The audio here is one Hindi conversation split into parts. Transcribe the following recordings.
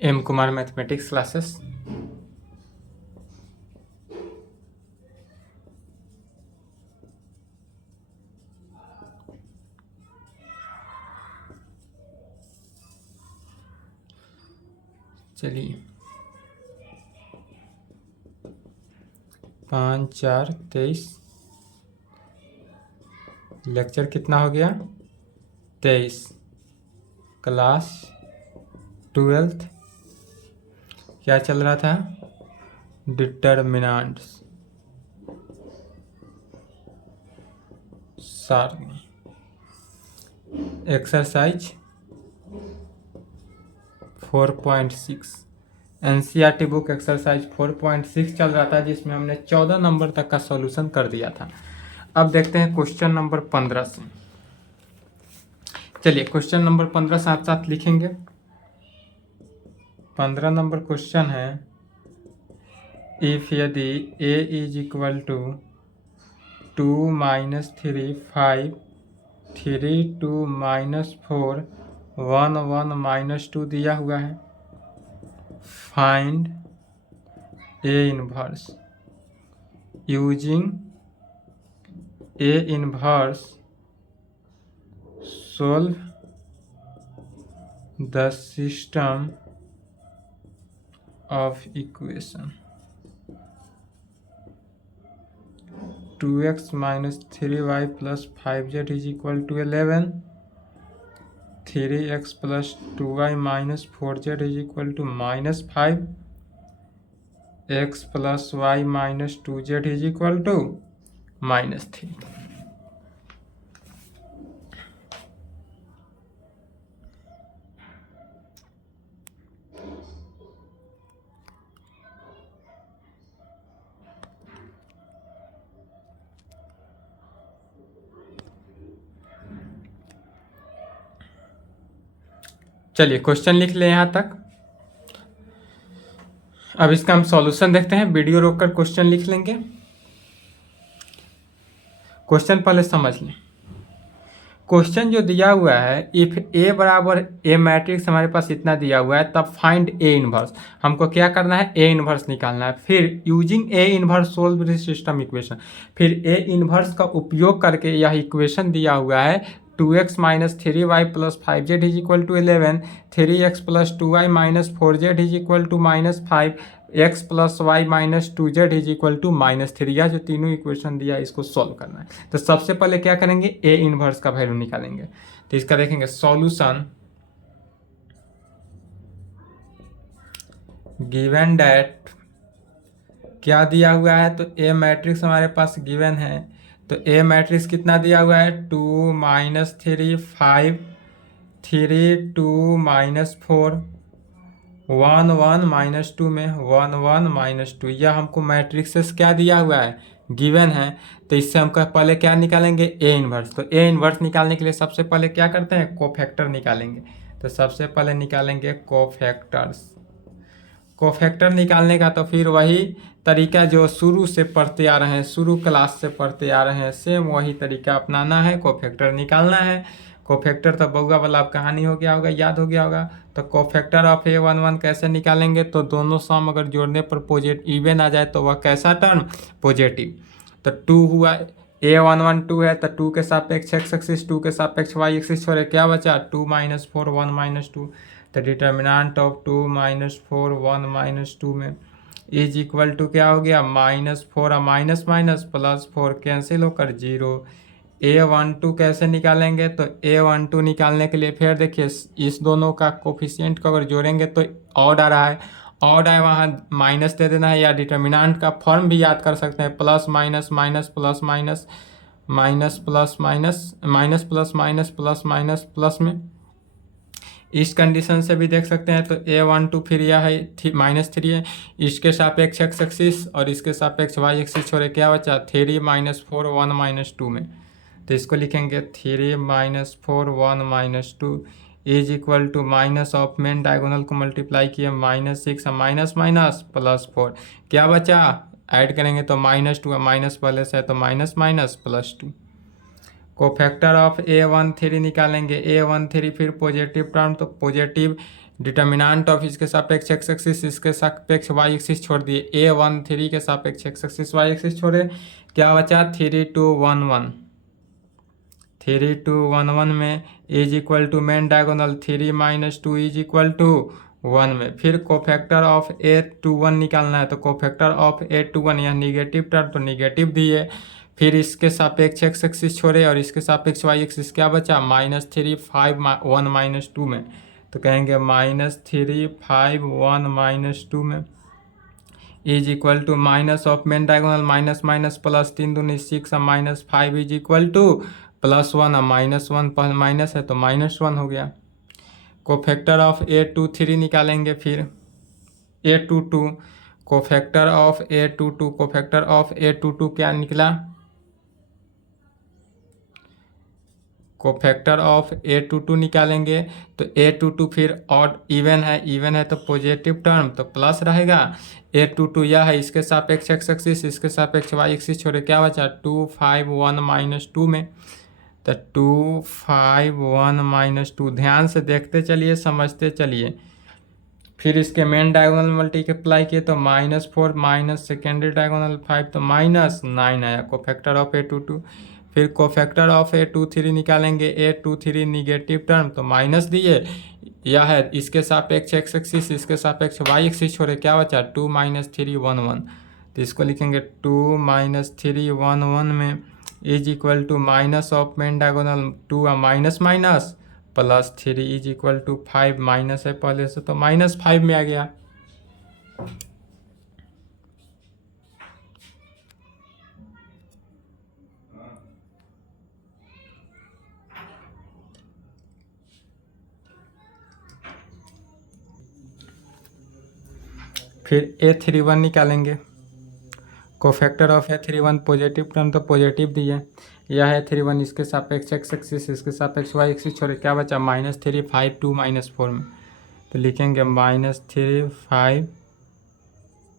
M Kumar mathematics classes. चलिए 5/4/23 लेक्चर कितना हो गया 23 क्लास 12th। क्या चल रहा था डिटर्मिनेंट्स सारणी एक्सरसाइज 4.6 एनसीईआरटी बुक एक्सरसाइज 4.6 चल रहा था, जिसमें हमने 14 नंबर तक का सॉल्यूशन कर दिया था। अब देखते हैं क्वेश्चन नंबर 15 से। चलिए क्वेश्चन नंबर 15 साथ साथ लिखेंगे। 15 नंबर क्वेश्चन है, इफ यदि a इज इक्वल टू 2 - 3 5 3 2 - 4 1 1 - 2 दिया हुआ है, find a inverse using a inverse solve the system of equation 2x - 3y + 5z is equal to 11, 3x + 2y - 4z is equal to -5, x + y - 2z is equal to -3। चलिए क्वेश्चन लिख लें यहाँ तक। अब इसका हम सॉल्यूशन देखते हैं। वीडियो रोककर क्वेश्चन लिख लेंगे। क्वेश्चन पहले समझ लें। क्वेश्चन जो दिया हुआ है, इफ ए बराबर ए मैट्रिक्स हमारे पास इतना दिया हुआ है, तब फाइंड ए इनवर्स। हमको क्या करना है, ए इनवर्स निकालना है। फिर using A inverse solve this system equation. फिर ए इनवर्स का उपयोग करके यह इक्वेशन दिया हुआ है, 2x - 3y + 5z is equal to 11, 3x + 2y - 4z is equal to -5, x + y - 2z is equal to -3। यह जो तीनों इक्वेशन दिया है, इसको सॉल्व करना है। तो सबसे पहले क्या करेंगे, ए इनवर्स का वैल्यू निकालेंगे। तो इसका देखेंगे सॉल्यूशन, गिवन डैट क्या दिया हुआ है, तो ए मैट्रिक्स हमारे पास गिवन है। तो ए मैट्रिक्स कितना दिया हुआ है, 2 - 3 5 3 2 - 4 1 1 - 2 में 1 1 - 2। यह हमको मैट्रिक्सेस क्या दिया हुआ है, गिवन है। तो इससे हम पहले क्या निकालेंगे, ए इनवर्स। तो ए इनवर्स निकालने के लिए सबसे पहले क्या करते हैं, कोफैक्टर निकालेंगे। तो सबसे पहले निकालेंगे कोफैक्टर्स। कोफैक्टर निकालने का तो फिर वही तरीका जो शुरू से पढ़ते आ रहे हैं, शुरू क्लास से पढ़ते आ रहे हैं, सेम वही तरीका अपनाना है, कोफैक्टर निकालना है। कोफैक्टर तो बउआ वाला अब कहानी हो गया होगा, याद हो गया होगा। तो कोफैक्टर ऑफ A11 कैसे निकालेंगे, तो दोनों सम अगर जोड़ने पर पॉजिटिव इवन आ जाए तो वह कैसा टर्म, पॉजिटिव। तो 2 हुआ, A11 2 है, तो 2 के सापेक्ष x एक्सिस, 2 के सापेक्ष y एक्सिस छोड़े, क्या बचा 2 - 4 1 - 2। तो डिटर्मिनेंट ऑफ 2 - 4 1 - 2 में इज इक्वल टू क्या हो गया, -4 और माइनस माइनस +4 कैंसिल होकर 0। A12 कैसे निकालेंगे, तो A12 निकालने के लिए फिर देखिए इस दोनों का कोफिशिएंट को अगर जोड़ेंगे तो ऑड आ रहा है, ऑड है वहाँ माइनस दे देना है, या डिटर्मिनेंट का फॉर्म भी याद कर सकते हैं, plus minus minus plus minus minus plus minus minus plus minus plus minus plus में। इस कंडीशन से भी देख सकते हैं। तो A12 फिर यह है -3 है, इसके सापेक्ष x एक्सिस और इसके सापेक्ष y एक्सिस छोड़े, क्या बचा 3 - 4 1 - 2 में। तो इसको लिखेंगे 3 - 4 1 - 2 is equal to minus of main diagonal को मल्टीप्लाई किए -6 माइनस माइनस +4, क्या बचा ऐड करेंगे तो -2, माइनस पहले से है तो minus minus +2। Cofactor of A13 निकालेंगे, A13 फिर पॉजिटिव टर्म, तो पॉजिटिव डिटर्मिनेंट ऑफ इसके सापेक्ष एक्स एक्सिस, इसके सापेक्ष वाई एक्सिस छोड़ दिए, A13 के सापेक्ष एक्स एक्सिस वाई एक्सिस छोड़े, क्या बचा 3211। 3211 में is equal to main diagonal 3 - 2 is equal to 1 में फिर कोफैक्टर ऑफ A21 निकालना है, तो कोफैक्टर ऑफ A21 यह निगेटिव टर्म तो निगेटिव दिए, फिर इसके सापेक्ष एक्स एक्सिस छोड़े और इसके सापेक्ष वाई एक्सिस क्या बचा -3 5 1 - 2 में, तो कहेंगे -3 5 1 - 2 में is equal to minus of main diagonal minus minus plus 3 दूनी 6 -5 इज इक्वल टू +1, -1 माइनस है तो -1 हो गया। कोफैक्टर ऑफ A23 निकालेंगे, फिर A22 cofactor of A22 cofactor of A22 क्या निकला, कोफैक्टर ऑफ A22 निकालेंगे तो A22 फिर ऑड इवन है तो पॉजिटिव टर्म तो प्लस रहेगा। A22 यह है, इसके सापेक्ष एक्स एक्सिस, इसके सापेक्ष वाई एक्सिस छोड़े, क्या बचा 2 5 1 - 2 में, तो 2 5 1 - 2 ध्यान से देखते चलिए समझते चलिए। फिर इसके मेन डायगोनल मल्टीप्लाई किए तो -4 माइनस सेकेंडरी डायगोनल 5 तो -9 आया कोफैक्टर ऑफ A22। फिर कोफैक्टर ऑफ A23 निकालेंगे, A23 निगेटिव टर्म तो माइनस दिए, यह है इसके सापेक्ष एक्स एक्सिस, इसके सापेक्ष वाई एक्सिस छोड़े, क्या बचा 2 - 3 1 1, तो इसको लिखेंगे 2 - 3 1 1 में is equal to minus of main diagonal 2 minus minus +3 is equal to 5 minus है पहले से तो -5 में आ गया। फिर A31 निकालेंगे, cofactor of A31 positive term तो पॉजिटिव दिए, यह A31 इसके सापेक्ष एक्स एक्सिस, इसके सापेक्ष वाई एक्सिस छोड़े, क्या बचा -3 5 2 -4 में, तो लिखेंगे -3 5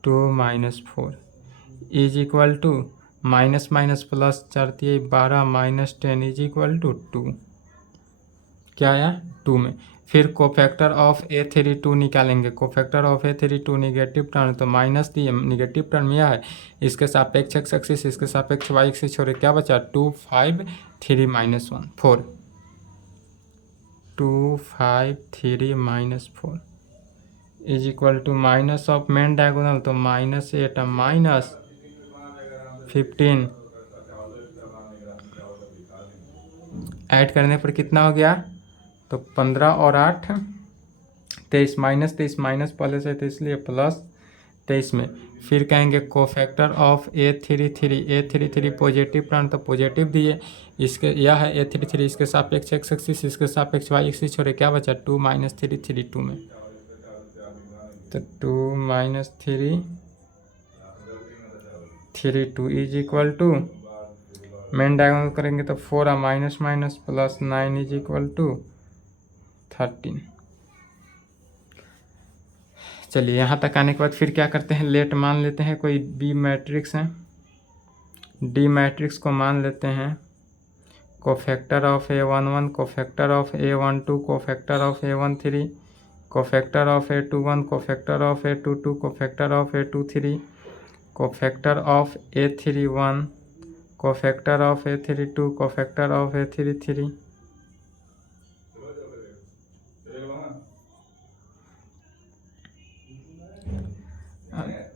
2 -4 is equal to minus minus plus 4 12 -10 is equal to 2, क्या आया 2 में। फिर कोफैक्टर ऑफ A32 निकालेंगे, cofactor of A32 negative term तो माइनस दिए, निगेटिव टर्म यह है, इसके सापेक्ष एक्स एक्सिस, इसके सापेक्ष वाई एक्सिस छोड़े, क्या बचा 2 5 3 -1 4 2 5 3 -4 is equal to minus of main diagonal तो -8 -15 ऐड करने पर कितना हो गया, तो 15 और 8 23 -23 माइनस पहले से तो इसलिए +23 में। फिर कहेंगे cofactor of A33 positive term तो पॉजिटिव दिए, इसके यह है A33 इसके सापेक्ष एक्स एक्सिस, इसके सापेक्ष वाई एक्सिस छोड़े, क्या बचा 2 -3 3 2 में, तो 2 -3 3 2 is equal to main diagonal करेंगे तो 4 minus minus +9 is equal to 13। चलिए यहाँ तक आने के बाद फिर क्या करते हैं, लेट मान लेते हैं कोई बी मैट्रिक्स है, डी मैट्रिक्स को मान लेते हैं, cofactor of A11 cofactor of A12 cofactor of A13 cofactor of A21 cofactor of A22 cofactor of A23 cofactor of A31 cofactor of A32 cofactor of A33।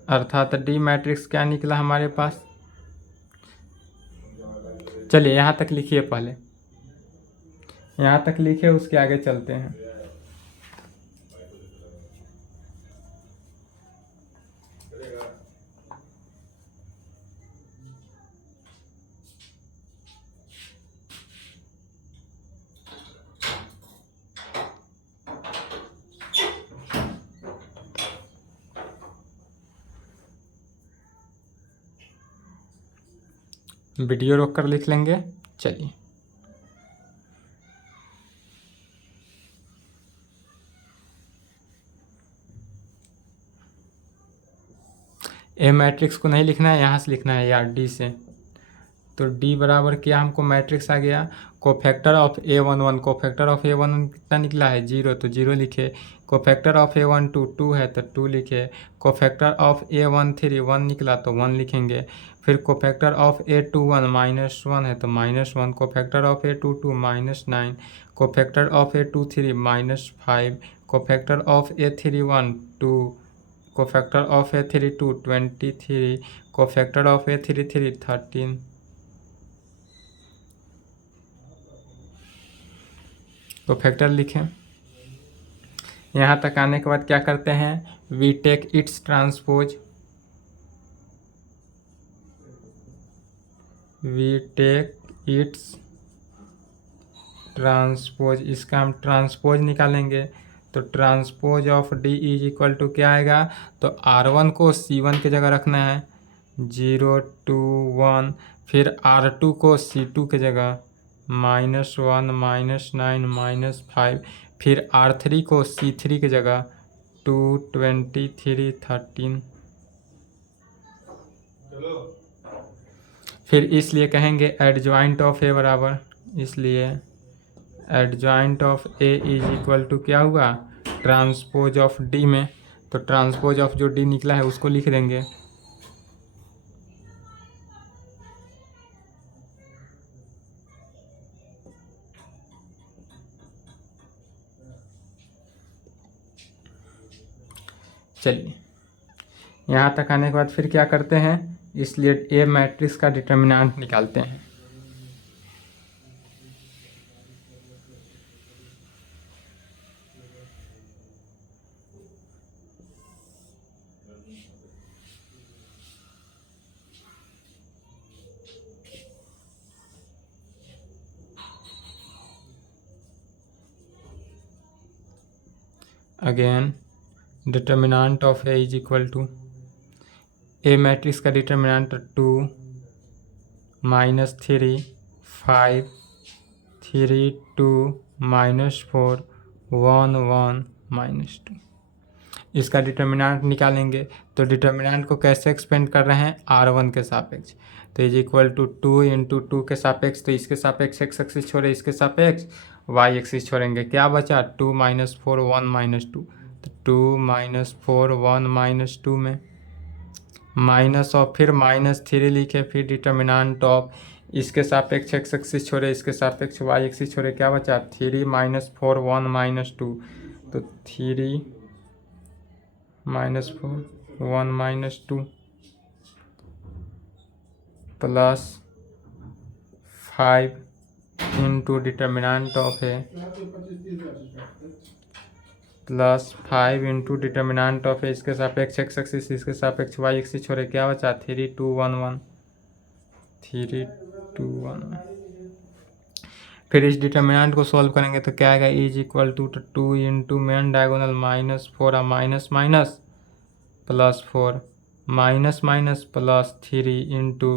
अर्थात डी मैट्रिक्स क्या निकला हमारे पास, चलिए यहाँ तक लिखिए, पहले यहाँ तक लिखिए उसके आगे चलते हैं। वीडियो रोक कर लिख लेंगे, चलिए ए मैट्रिक्स को नहीं लिखना है, यहाँ से लिखना है यार डी से, तो डी बराबर क्या हमको मैट्रिक्स आ गया, cofactor of A11, cofactor of A11 कितना निकला है 0, तो 0 लिखे। कोफैक्टर ऑफ A12 2 है तो 2 लिखे। कोफैक्टर ऑफ A13 1 निकला तो 1 लिखेंगे। फिर कोफैक्टर ऑफ A21 -1 है तो -1। Cofactor of A22 -9। Cofactor of A23 -5। Cofactor of A31 2। Cofactor of A32 23। Cofactor of A33 13। Cofactor लिखें। यहाँ तक आने के बाद क्या करते हैं, we take its transpose, we take its transpose, इसका हम ट्रांसपोज निकालेंगे। तो transpose of D is equal to क्या आएगा, तो R1 को C1 की जगह रखना है 0 2 1, फिर R2 को C2 की जगह -1 -9 -5, फिर R3 को C3 की जगह 2 23 13। फिर इसलिए कहेंगे एडजॉइंट ऑफ ए बराबर, इसलिए adjoint of A is equal to क्या हुआ, ट्रांसपोज ऑफ डी में। तो ट्रांसपोज ऑफ जो डी निकला है उसको लिख देंगे। चलिए यहाँ तक आने के बाद फिर क्या करते हैं, इसलिए ए मैट्रिक्स का डिटर्मिनेंट निकालते हैं। Again determinant of A is equal to, A matrix का डिटर्मिनेंट 2 -3 5 3 2 -4 1 1 -2, इसका डिटर्मिनेंट निकालेंगे। तो डिटर्मिनेंट को कैसे एक्सपेंड कर रहे हैं, R1 के सापेक्ष, तो इज इक्वल टू 2 इंटू 2 के सापेक्ष, तो इसके सापेक्ष एक्स एक्सिस छोड़े, इसके सापेक्ष वाई एक्सिस छोड़ेंगे, क्या बचा 2 -4 1 -2, तो 2 -4 1 -2 में माइनस और फिर -3 लिखे, फिर डिटर्मिनेंट ऑफ, इसके सापेक्ष एक्स एक्सिस छोड़े, इसके सापेक्ष वाई एक्सिस छोड़े, क्या बचा 3 -4 1 -2, तो 3 -4 1 -2 plus 5 into determinant of A plus 5 into determinant of A, इसके सापेक्ष एक्स एक्सिस, इसके सापेक्ष वाई एक्सिस छोड़े, क्या बचा 3 2 1 1 3 2 1 1। फिर इस डिटर्मिनेंट को सॉल्व करेंगे तो क्या आएगा, is equal to 2 into main diagonal -4 minus minus plus 4 minus minus plus 3 into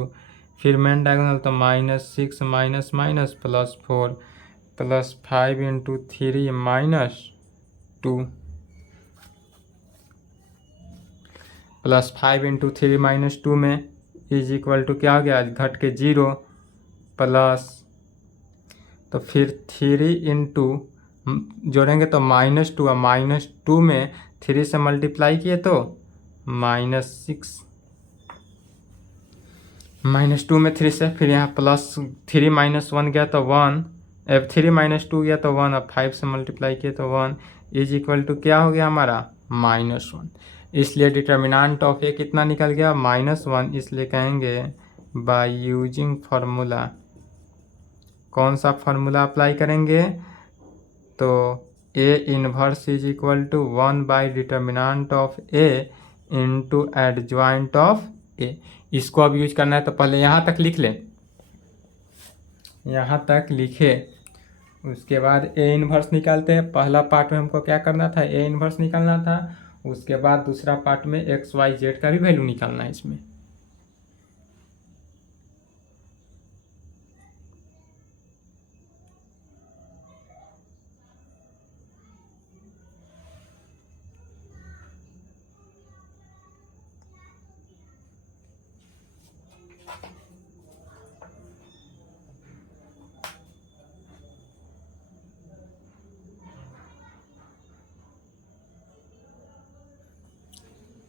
फिर मेन डायगोनल तो -6 minus minus plus 4 plus 5 into 3 -2 plus 5 into 3 -2 में इज इक्वल टू क्या हो गया, घट के 0 प्लस, तो फिर 3 इंटू जोड़ेंगे तो -2, -2 में 3 से मल्टीप्लाई किए तो -6, -2 में 3 से, फिर यहाँ प्लस 3 -1 गया तो 1, अब 3 -2 गया तो 1, अब 5 से मल्टीप्लाई किए तो 1 इज इक्वल टू क्या हो गया हमारा -1। इसलिए डिटर्मिनेंट ऑफ ए कितना निकल गया -1। इसलिए कहेंगे बाय यूजिंग फार्मूला, कौन सा फार्मूला अप्लाई करेंगे, तो A inverse is equal to 1 by determinant of A into adjoint of A. इसको अब यूज करना है तो पहले यहाँ तक लिख लें, यहाँ तक लिखे, उसके बाद ए इनवर्स निकालते हैं। पहला पार्ट में हमको क्या करना था, ए इनवर्स निकालना था, उसके बाद दूसरा पार्ट में एक्स वाई जेड का भी वैल्यू निकालना है इसमें।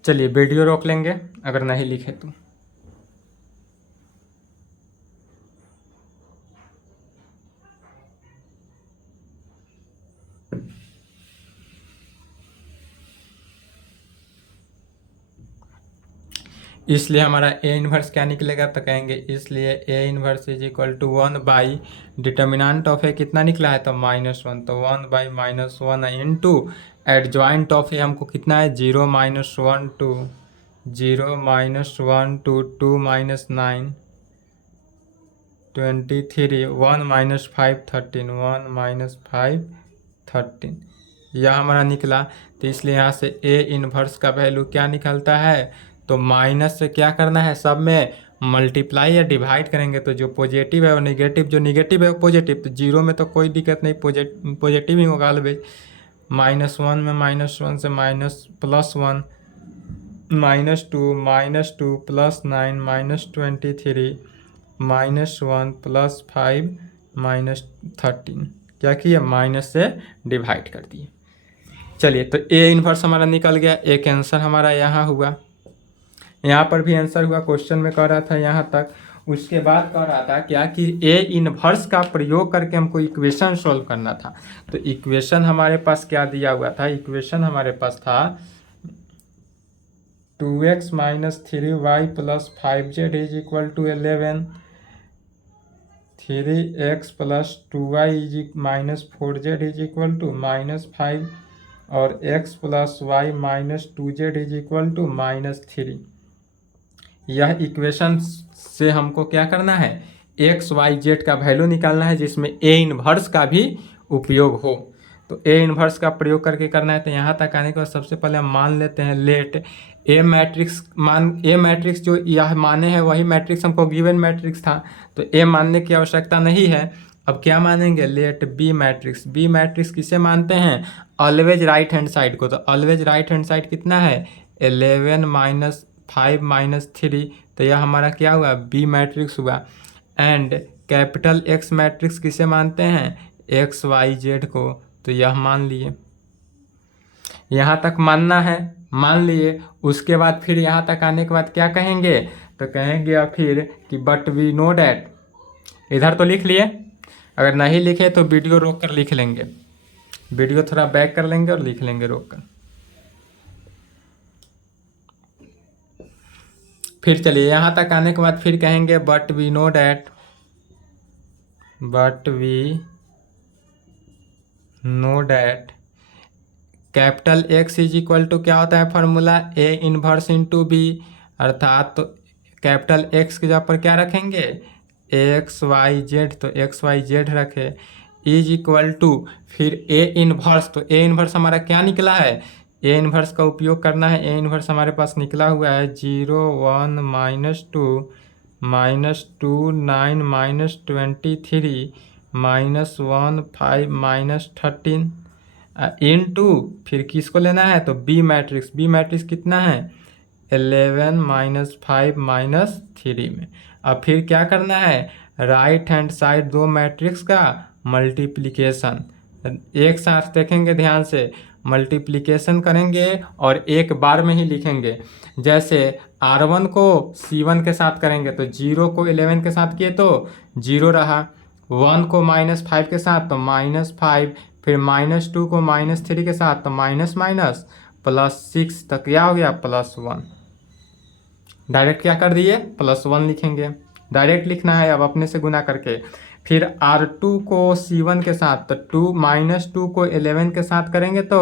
चलिए वीडियो रोक लेंगे अगर नहीं लिखे तो। इसलिए हमारा ए इन्वर्स क्या निकलेगा तो कहेंगे इसलिए A inverse is equal to 1 determinant of A कितना निकला है तो -1, तो 1/-1 इंटू एडजॉइंट ऑफ ए हमको कितना है 0 - 1 टू 0 - 1 टू 2 - 9 23 1 - 5 13 1 - 5 13 यह हमारा निकला। तो इसलिए यहाँ से ए इन्वर्स का वैल्यू क्या निकलता है तो माइनस से क्या करना है सब में मल्टीप्लाई या डिवाइड करेंगे तो जो पॉजिटिव है वो नेगेटिव, जो नेगेटिव है वो पॉजिटिव, तो जीरो में तो कोई दिक्कत नहीं, पॉजिटिव ही होगा ऑलवेज। -1 में -1 से +1 -2 +9 -23 -1 +5 -13 क्या किया माइनस से डिवाइड कर दिए। चलिए तो ए इन्वर्स हमारा निकल गया, एक आंसर हमारा यहाँ हुआ, यहाँ पर भी आंसर हुआ, क्वेश्चन में कह रहा था यहाँ तक। उसके बाद कह रहा था क्या कि ए इन्वर्स का प्रयोग करके हमको इक्वेशन सोल्व करना था। तो इक्वेशन हमारे पास क्या दिया हुआ था, इक्वेशन हमारे पास था 2x - 3y + 5z is equal to 11, 3x + 2y - 4z is equal to -5 और x + y - 2z is equal to -3। यह इक्वेशन से हमको क्या करना है एक्स वाई जेड का वैल्यू निकालना है जिसमें ए इन्वर्स का भी उपयोग हो। तो ए इन्वर्स का प्रयोग करके करना है। तो यहाँ तक आने के बाद सबसे पहले हम मान लेते हैं लेट ए मैट्रिक्स जो यह माने हैं वही मैट्रिक्स हमको गिवन मैट्रिक्स था, तो ए मानने की आवश्यकता नहीं है। अब क्या मानेंगे लेट बी मैट्रिक्स किसे मानते हैं ऑलवेज राइट हैंड साइड को। तो ऑलवेज राइट हैंड साइड कितना है 11 - 5 - 3, तो यह हमारा क्या हुआ बी मैट्रिक्स हुआ। एंड कैपिटल एक्स मैट्रिक्स किसे मानते हैं एक्स वाई जेड को, तो यह मान लिए, यहाँ तक मानना है, मान लिए। उसके बाद फिर यहाँ तक आने के बाद क्या कहेंगे तो कहेंगे अब फिर कि बट वी नो डैट, इधर तो लिख लिए, अगर नहीं लिखे तो वीडियो रोक कर लिख लेंगे, वीडियो थोड़ा बैक कर लेंगे और लिख लेंगे रोक कर। फिर चलिए यहाँ तक आने के बाद फिर कहेंगे but we know that capital X is equal to क्या होता है formula A inverse into B, अर्थात तो कैपिटल एक्स के जगह पर क्या रखेंगे एक्स वाई जेड, तो एक्स वाई जेड रखे इज इक्वल टू फिर ए इन्वर्स, तो ए इन्वर्स हमारा क्या निकला है ए इन्वर्स का उपयोग करना है। ए इन्वर्स हमारे पास निकला हुआ है 0 1 -2 -2 9 -23 -1 5 -13 इनटू फिर किसको लेना है तो बी मैट्रिक्स कितना है 11 - 5 -3 में। अब फिर क्या करना है राइट हैंड साइड दो मैट्रिक्स का मल्टीप्लिकेशन, एक साथ देखेंगे ध्यान से, मल्टीप्लिकेशन करेंगे और एक बार में ही लिखेंगे। जैसे R1 को C1 के साथ करेंगे तो 0 को 11 के साथ किए तो 0 रहा, 1 को -5 के साथ तो -5, फिर -2 को -3 के साथ तो +6 तक क्या हो गया +1। डायरेक्ट क्या कर दिए +1 लिखेंगे, डायरेक्ट लिखना है अब अपने से गुना करके। फिर R2 को C1 के साथ तो -2 को 11 के साथ करेंगे तो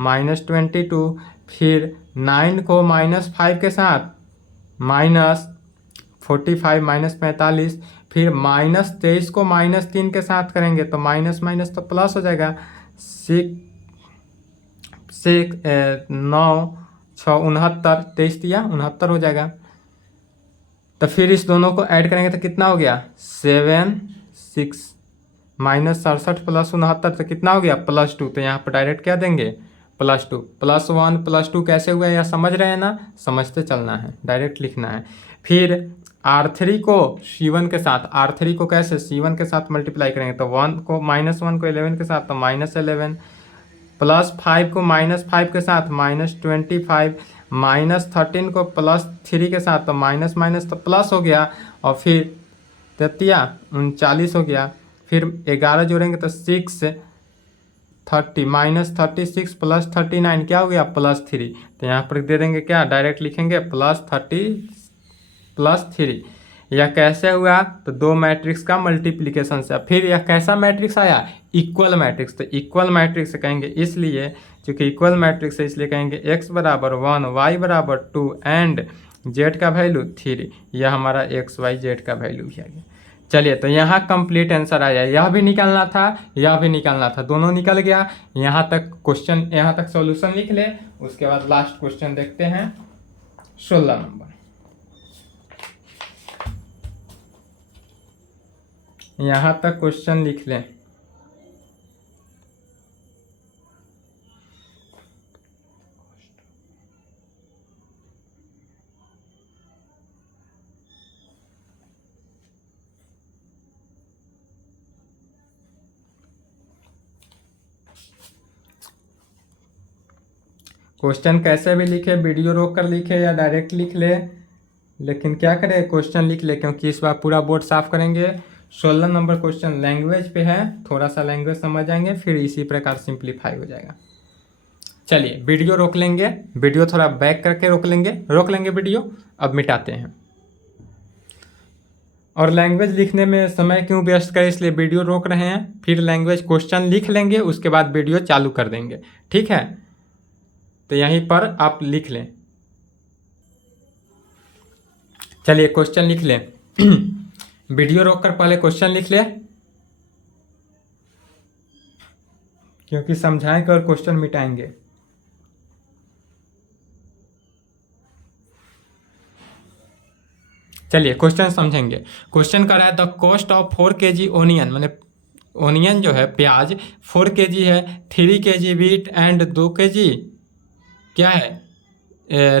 -22, फिर 9 को -5 के साथ -45 -45, फिर -23 को -3 के साथ करेंगे तो माइनस तो प्लस हो जाएगा, 6 9 6 69, 23 दिया 69 हो जाएगा। तो फिर इस दोनों को ऐड करेंगे तो कितना हो गया 7 6 -67 + 69 तो कितना हो गया +2। तो यहाँ पर डायरेक्ट क्या देंगे +2, +1 +2 कैसे हुआ यह समझ रहे हैं ना, समझते चलना है, डायरेक्ट लिखना है। फिर R3 को C1 के साथ, R3 को कैसे C1 के साथ मल्टीप्लाई करेंगे तो -1 को 11 के साथ तो -11, +5 को -5 के साथ -25, -13 को +3 के साथ, तो माइनस माइनस तो प्लस हो गया, और फिर 39 हो गया, फिर 11 जोड़ेंगे तो 630, -36 + 39 क्या हो गया +3। तो यहाँ पर दे देंगे क्या, डायरेक्ट लिखेंगे +3। यह कैसे हुआ, तो दो मैट्रिक्स का मल्टीप्लिकेशन से। फिर यह कैसा मैट्रिक्स आया, इक्वल मैट्रिक्स। तो इक्वल मैट्रिक्स कहेंगे इसलिए, क्योंकि इक्वल मैट्रिक्स है इसलिए कहेंगे x = 1, y = 2 एंड z का वैल्यू 3। यह हमारा x y z का वैल्यू भी आ गया। चलिए, तो यहाँ कंप्लीट आंसर आया। यह भी निकालना था, यह भी निकालना था, दोनों निकल गया। यहाँ तक क्वेश्चन, यहाँ तक सॉल्यूशन लिख ले, उसके बाद लास्ट क्वेश्चन देखते हैं 16 नंबर। यहाँ तक क्वेश्चन लिख लें। क्वेश्चन कैसे भी लिखे, वीडियो रोक कर लिखे या डायरेक्ट लिख ले, लेकिन क्या करें, क्वेश्चन लिख ले, क्योंकि इस बार पूरा बोर्ड साफ करेंगे। 16 नंबर क्वेश्चन लैंग्वेज पे है, थोड़ा सा लैंग्वेज समझ जाएंगे, फिर इसी प्रकार सिंप्लीफाई हो जाएगा। चलिए, वीडियो रोक लेंगे, वीडियो थोड़ा बैक करके रोक लेंगे वीडियो। अब मिटाते हैं। और लैंग्वेज लिखने में समय क्यों वेस्ट करें, इसलिए वीडियो रोक रहे हैं, फिर लैंग्वेज क्वेश्चन लिख लेंगे, उसके बाद वीडियो चालू कर देंगे, ठीक है। तो यहीं पर आप लिख लें। चलिए, क्वेश्चन लिख लें। वीडियो रोककर पहले क्वेश्चन लिख ले, क्योंकि समझाएंगे और क्वेश्चन मिटाएंगे। चलिए, क्वेश्चन समझेंगे। क्वेश्चन कर रहा है the cost of 4 kg onion, मैंने ओनियन जो है प्याज 4 kg है, 3 kg वीट एंड 2 kg क्या है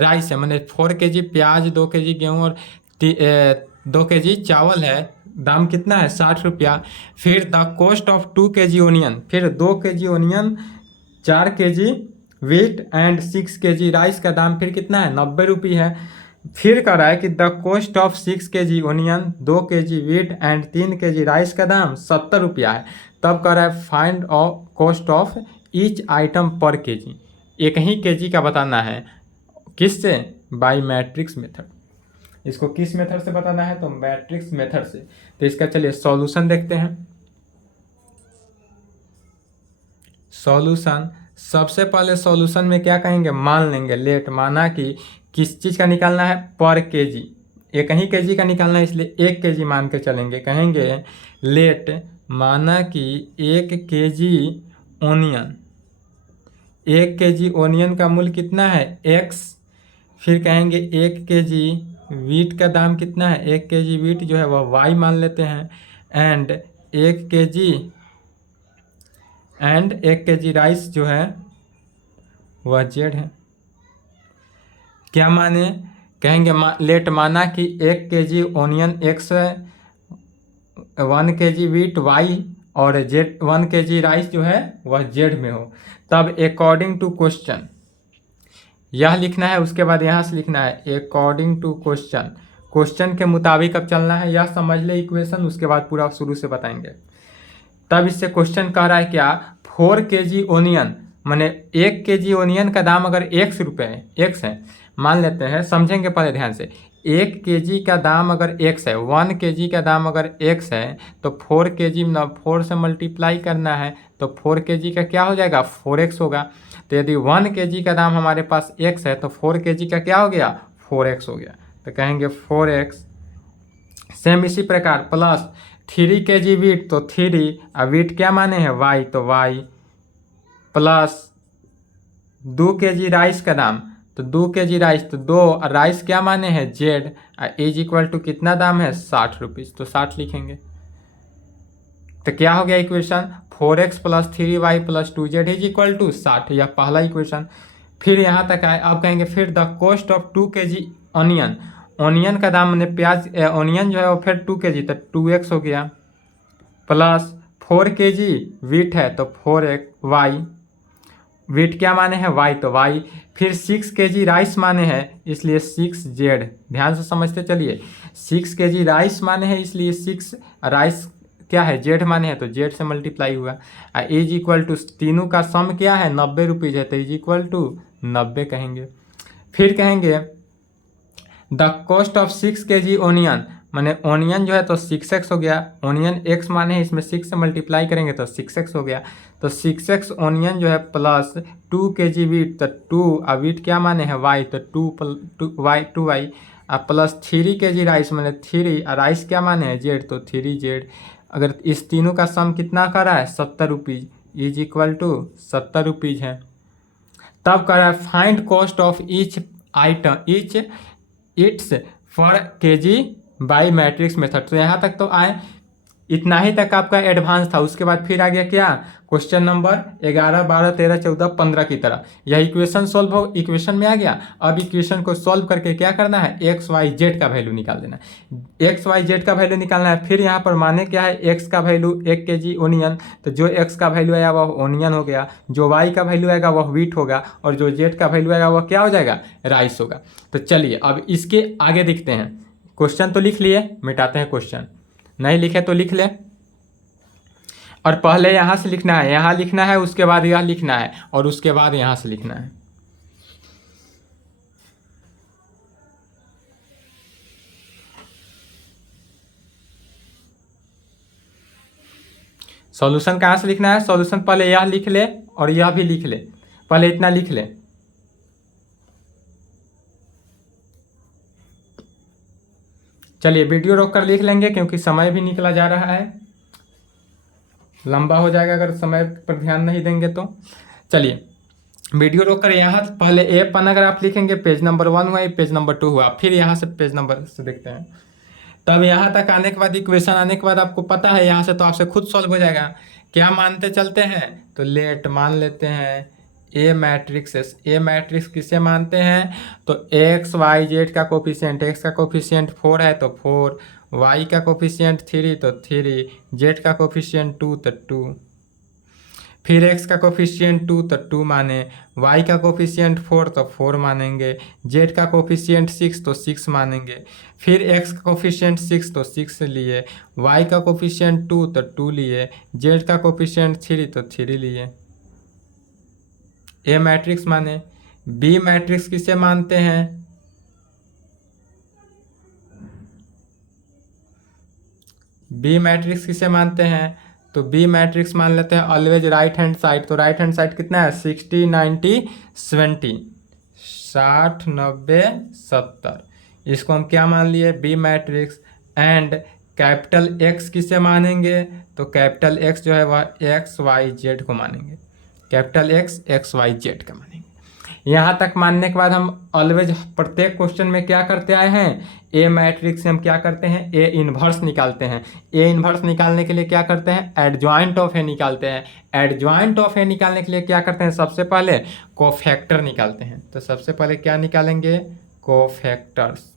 राइस है। मैंने 4 kg प्याज, 2 kg गेहूँ और 2 kg चावल है। दाम कितना है, 60 रुपया। फिर the cost of 2 kg onion, फिर 2 kg onion, 4 kg wheat and 6 kg rice का दाम फिर कितना है, 90 रुपये है। फिर कह रहा है कि the cost of 6 kg onion, 2 kg wheat and 3 kg rice का दाम 70 रुपया है। तब कह रहा है find cost of each item पर kg। एक ही kg का बताना है, किससे, बाय मैट्रिक्स मेथड। इसको किस मेथड से बताना है, तो मैट्रिक्स मेथड से। तो इसका चलिए सॉल्यूशन देखते हैं। सॉल्यूशन, सबसे पहले सॉल्यूशन में क्या कहेंगे, मान लेंगे लेट, माना कि किस चीज़ का निकालना है, पर kg। एक ही kg का निकालना है, इसलिए 1 kg मान के चलेंगे। कहेंगे लेट, माना कि 1 kg ओनियन, 1 kg ओनियन का मूल्य कितना है, x। फिर कहेंगे 1 kg वीट का दाम कितना है, 1 kg वीट जो है वह y मान लेते हैं, एंड 1 kg राइस जो है वह z है। क्या माने, कहेंगे लेट, माना कि 1 kg ओनियन x है, 1 kg वीट y और 1 kg राइस जो है वह z में हो। तब अकॉर्डिंग टू क्वेश्चन यह लिखना है, उसके बाद यहाँ से लिखना है अकॉर्डिंग टू क्वेश्चन। क्वेश्चन के मुताबिक अब चलना है, यह समझ ले इक्वेशन, उसके बाद पूरा शुरू से बताएंगे। तब इससे क्वेश्चन कह रहा है क्या, 4 kg ओनियन, माने 1 kg ओनियन का दाम अगर x है, मान लेते हैं, समझेंगे पहले ध्यान से। 1 kg का दाम अगर x है, 1 kg का दाम अगर x है, तो 4 kg 4 से मल्टीप्लाई करना है, तो 4 kg का क्या हो जाएगा, 4x होगा। तो यदि 1 kg का दाम हमारे पास x है, तो 4 kg का क्या हो गया, 4x हो गया। तो कहेंगे 4x। सेम इसी प्रकार प्लस 3 kg वीट, तो 3, अब वीट क्या माने हैं, y, तो y, प्लस 2 kg राइस का दाम, तो 2 kg राइस, तो 2 राइस क्या माने हैं, z, इज इक्वल टू कितना दाम है, 60 रुपीज़, तो 60 लिखेंगे। तो क्या हो गया equation, 4x + 3y + 2z is equal to 60, यह पहला इक्वेशन। फिर यहाँ तक आए, अब कहेंगे फिर the cost of 2 kg onion, onion का दाम मैंने प्याज, ऑनियन जो है वो फिर 2 kg, तो 2x हो गया, प्लस 4 kg वीट है तो 4y, वेट क्या माने हैं वाई, तो वाई। फिर 6 kg राइस माने हैं, इसलिए 6Z। ध्यान से समझते चलिए, 6 kg राइस माने हैं, इसलिए 6 राइस क्या है जेड माने हैं, तो जेड से मल्टीप्लाई हुआ। इज इक्वल टू तीनों का सम क्या है 90 रुपीज़ है, तो इज इक्वल टू 90 कहेंगे। फिर कहेंगे the cost of 6 kg onion, माने ओनियन जो है तो 6x हो गया, ओनियन x माने इसमें 6 से मल्टीप्लाई करेंगे तो 6x हो गया, तो 6x ओनियन जो है प्लस 2 kg वीट, तो 2 और वीट क्या माने हैं y, तो 2y प्लस 3 kg राइस माने 3 और राइस क्या माने हैं z, तो 3z। अगर इस तीनों का सम कितना कर रहा है 70 rupees, is equal to 70 rupees है। तब कर रहा है find cost of each item its for kg by matrix method. तो यहाँ तक तो आए, इतना ही तक आपका एडवांस था। उसके बाद फिर आ गया क्या क्वेश्चन नंबर 11, 12, 13, 14, 15 की तरह। यह इक्वेशन सॉल्व हो, इक्वेशन में आ गया। अब इक्वेशन को सॉल्व करके क्या करना है एक्स वाई जेड का वैल्यू निकाल देना है, एक्स वाई जेड का वैल्यू निकालना है। फिर यहाँ पर माने क्या है एक्स का वैल्यू 1 kg ओनियन, तो जो एक्स का वैल्यू आया वह ओनियन हो गया, जो वाई का वैल्यू आएगा वह व्हीट होगा, और जो जेड का वैल्यू आएगा वह क्या हो जाएगा राइस होगा। तो चलिए अब इसके आगे दिखते हैं। क्वेश्चन तो लिख लिए, मिटाते हैं क्वेश्चन, नहीं लिखे तो लिख ले। और पहले यहाँ से लिखना है, यहाँ लिखना है, उसके बाद यह लिखना है, और उसके बाद यहाँ से लिखना है। सॉल्यूशन कहाँ से लिखना है, सॉल्यूशन पहले यह लिख ले और यह भी लिख ले, पहले इतना लिख ले। चलिए वीडियो रोक कर लिख लेंगे क्योंकि समय भी निकला जा रहा है, लंबा हो जाएगा अगर समय पर ध्यान नहीं देंगे तो। चलिए वीडियो रोक कर यहाँ पहले ए पन अगर आप लिखेंगे पेज नंबर 1 हुआ, पेज नंबर 2 हुआ, फिर यहाँ से पेज नंबर से देखते हैं। तब यहाँ तक आने के बाद इक्वेशन आने के बाद आपको पता है यहाँ से तो आपसे खुद सॉल्व हो जाएगा। क्या मानते चलते हैं, तो लेट मान लेते हैं ए मैट्रिक्स। ए मैट्रिक्स किसे मानते हैं, तो एक्स वाई जेड का कोफिशिएंट, एक्स का कोफिशिएंट 4 है तो 4, वाई का कोफिशिएंट 3 तो 3, जेड का कोफिशिएंट 2 तो 2, फिर x का कोफिशिएंट 2 तो 2 माने, y का कोफिशिएंट 4 तो 4 मानेंगे, z का कोफिशिएंट 6 तो 6 मानेंगे, फिर x का कोफिशिएंट 6 तो 6 लिए, y का कोफिशिएंट 2 तो 2 लिए, z का कोफिशिएंट 3 तो 3 लिए। ए मैट्रिक्स माने। बी मैट्रिक्स किसे मानते हैं, बी मैट्रिक्स किसे मानते हैं, तो बी मैट्रिक्स मान लेते हैं ऑलवेज राइट हैंड साइड। तो राइट हैंड साइड कितना है 60, 90, 70, 60, 90, 70, इसको हम क्या मान लिए B matrix. And capital X किसे मानेंगे, तो कैपिटल एक्स जो है वह एक्स वाई जेड को मानेंगे, कैपिटल एक्स वाई जेड का मानेंगे। यहाँ तक मानने के बाद हम ऑलवेज प्रत्येक क्वेश्चन में क्या करते आए हैं, ए मैट्रिक्स से हम क्या करते हैं ए इन्वर्स निकालते हैं। ए इन्वर्स निकालने के लिए क्या करते हैं एडजॉइंट ऑफ ए निकालते हैं। एडजॉइंट ऑफ ए निकालने के लिए क्या करते हैं सबसे पहले कोफैक्टर निकालते हैं। तो सबसे पहले क्या निकालेंगे कोफैक्टर्स।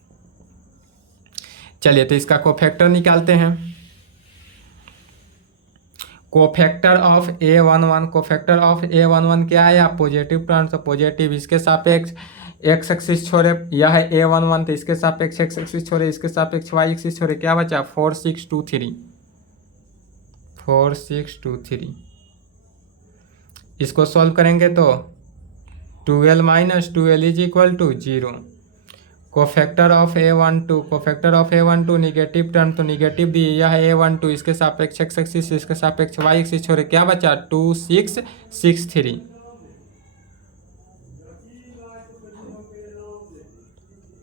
चलिए तो इसका कोफैक्टर निकालते हैं। Cofactor of A11, cofactor of A11 क्या है, पॉजिटिव टर्म, तो पॉजिटिव इसके सापेक्ष एक्स एक्सिस छोड़े, यह है A11 तो इसके सापेक्ष एक्स एक्सिस छोड़े, इसके सापेक्ष वाई एक्सिस छोड़े, क्या बचा 4, 6, 2, 3, 4, 6, 2, 3। इसको सॉल्व करेंगे तो 12 minus 12 is equal to 0। Cofactor of A12, cofactor of A12 negative term तो निगेटिव दिए, यह है A12 इसके सापेक्ष एक्स एक्सिस, इसके सापेक्ष वाई एक्सिस छोड़े, क्या बचा 2, 6, 6, 3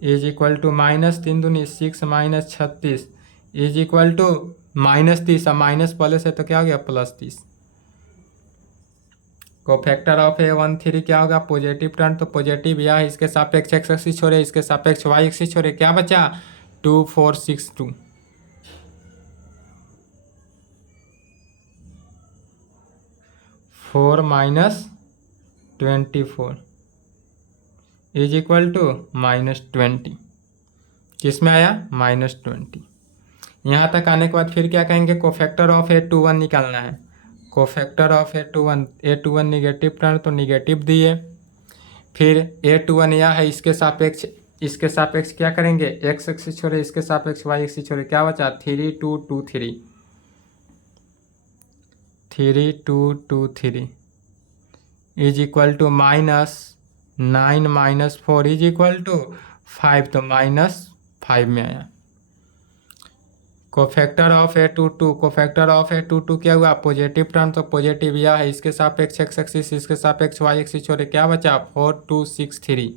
इज इक्वल टू माइनस 3 दूनी 6 minus 36 is equal to minus 30। अब माइनस पहले से तो क्या हो गया प्लस 30। कोफैक्टर ऑफ A13 क्या होगा पॉजिटिव टर्म, तो पॉजिटिव यह है इसके सापेक्ष एक्स एक्सिस छोड़े, इसके सापेक्ष वाई एक्सिस छोड़े, क्या बचा 2, 4, 6, 2। 4 माइनस 24 इज इक्वल टू -20। किस में आया -20। यहाँ तक आने के बाद फिर क्या कहेंगे कोफैक्टर ऑफ A21 निकालना है। Cofactor of A21 negative term तो निगेटिव दिए। फिर A21 यह है, इसके सापेक्ष क्या करेंगे, एक्स एक्सिस छोड़े, इसके सापेक्ष वाई एक्सिस छोड़े, क्या बचा 3 2 2 3 3 2 2 3 is equal to -9 - 4 is equal to 5, तो -5 में आया। कोफैक्टर ऑफ A22 क्या हुआ, पॉजिटिव टर्म तो पॉजिटिव यह है, इसके सापेक्ष एक्स एक्सिस, इसके सापेक्ष वाई एक्सिस छोड़े, क्या बचा 4 2 6 3,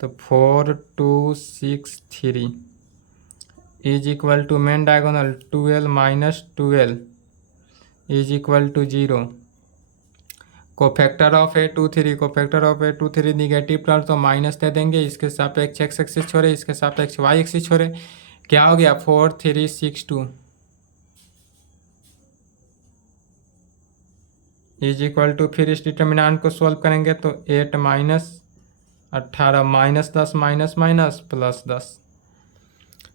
तो 4 2 6 3 is equal to main diagonal 12 - 12 is equal to 0। Cofactor of A23 negative term तो माइनस दे देंगे, इसके सापेक्ष एक्स एक्सिस छोड़े, इसके सापेक्ष वाई एक्सिस छोड़े, क्या हो गया 4 3 6 2 इज इक्वल टू, फिर इस डिटर्मिनेंट को सॉल्व करेंगे तो 8 - 18 -10 माइनस +10।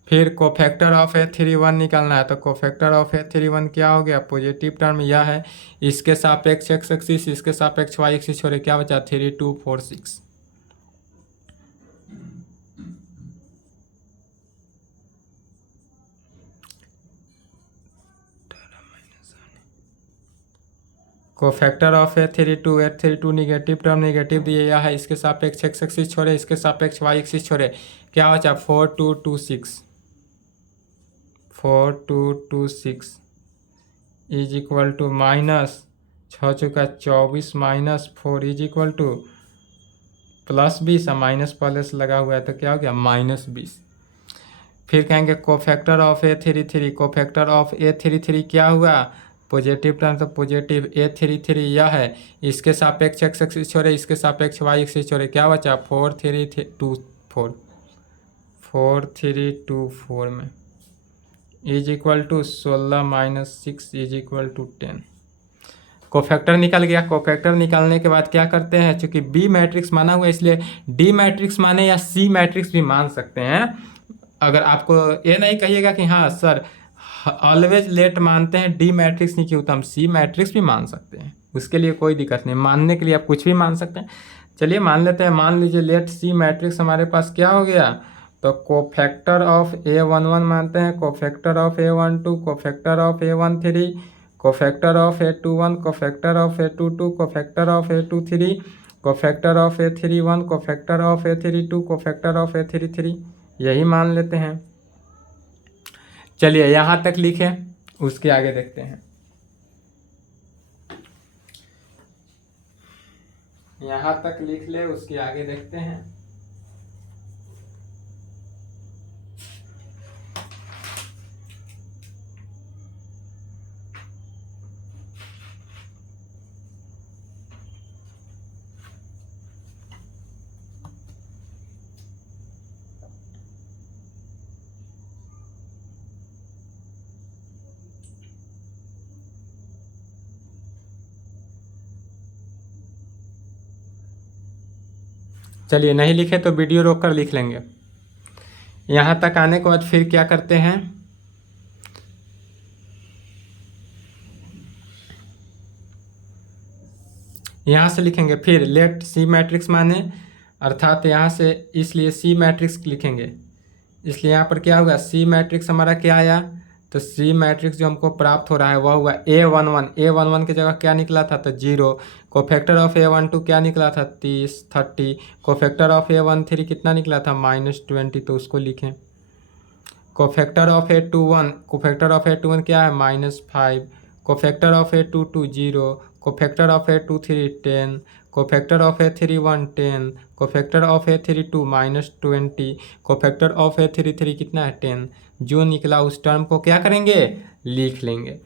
फिर कोफैक्टर ऑफ A31 निकालना है, तो कोफैक्टर ऑफ A31 क्या हो गया, पॉजिटिव टर्म यह है, इसके सापेक्ष एक्स एक्सिस, इसके सापेक्ष वाई एक्सिस छोड़े, क्या बचा 3 2 4 6। Cofactor of A32 negative term negative दिए यह है, इसके सापेक्ष एक्स एक्सिस छोड़े, इसके सापेक्ष वाई एक्सिस छोड़े, क्या बचा 4 2 2 6 4 2 2 6 इज इक्वल टू -6 चुका 24 -4 is equal to +20, minus plus लगा हुआ है तो क्या हो गया -20। फिर कहेंगे कोफैक्टर ऑफ A33 क्या हुआ, पॉजिटिव टर्म तो पॉजिटिव A33 यह है, इसके सापेक्ष एक्स एक्सिस छोड़े, इसके सापेक्ष वाई एक्सिस छोड़े, क्या बचा 4 3 2 4 में is equal to 16 - 6 is equal to 10। Cofactor निकल गया। कोफैक्टर निकालने के बाद क्या करते हैं, चूंकि बी मैट्रिक्स माना हुआ है इसलिए डी मैट्रिक्स माने या सी मैट्रिक्स भी मान सकते हैं। अगर आपको ये नहीं कहिएगा कि हाँ सर ऑलवेज लेट मानते हैं डी मैट्रिक्स नहीं क्यों, तो हम सी मैट्रिक्स भी मान सकते हैं, उसके लिए कोई दिक्कत नहीं, मानने के लिए आप कुछ भी मान सकते हैं। चलिए मान लेते हैं, मान लीजिए लेट सी मैट्रिक्स हमारे पास क्या हो गया, तो कोफैक्टर ऑफ A11 मानते हैं, cofactor of A12, cofactor of A13, cofactor of A21, cofactor of A22, cofactor of A23, cofactor of A31, cofactor of A32, cofactor of A33, यही मान लेते हैं। चलिए यहाँ तक लिखें, उसके आगे देखते हैं। यहाँ तक लिख ले, उसके आगे देखते हैं। चलिए नहीं लिखे तो वीडियो रोक कर लिख लेंगे। यहाँ तक आने के बाद फिर क्या करते हैं, यहाँ से लिखेंगे, फिर लेट सी मैट्रिक्स माने अर्थात यहाँ से इसलिए सी मैट्रिक्स लिखेंगे, इसलिए यहाँ पर क्या होगा सी मैट्रिक्स हमारा क्या आया, तो सी मैट्रिक्स जो हमको प्राप्त हो रहा है वह हुआ A11 की जगह क्या निकला था, तो 0। कोफैक्टर ऑफ A12 क्या निकला था 30। कोफैक्टर ऑफ A13 कितना निकला था -20, तो उसको लिखें। कोफैक्टर ऑफ A21 क्या है -5। Cofactor of A22 0। Cofactor of A23 10। Cofactor of A31 10। Cofactor of A32 -20। Cofactor of A33 कितना है 10। जो निकला उस टर्म को क्या करेंगे, लिख लेंगे।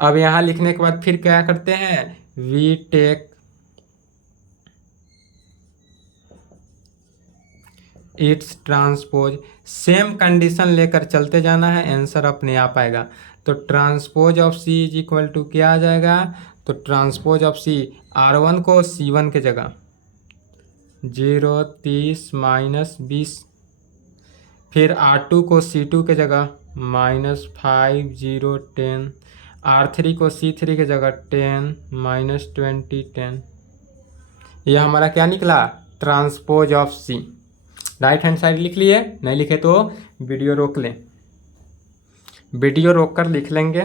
अब यहाँ लिखने के बाद फिर क्या करते हैं, we take its transpose, same condition लेकर चलते जाना है, आंसर अपने आप आएगा। तो transpose of C is equal to क्या आ जाएगा, तो ट्रांसपोज ऑफ सी R1 को C1 के जगह 0 30 -20, फिर R2 को C2 के जगह -5 0 10, R3 को C3 की जगह 10 माइनस 20 10, यह हमारा क्या निकला, transpose of C। Right hand side लिख लिए, नहीं लिखे तो वीडियो रोक लें, वीडियो रोक कर लिख लेंगे।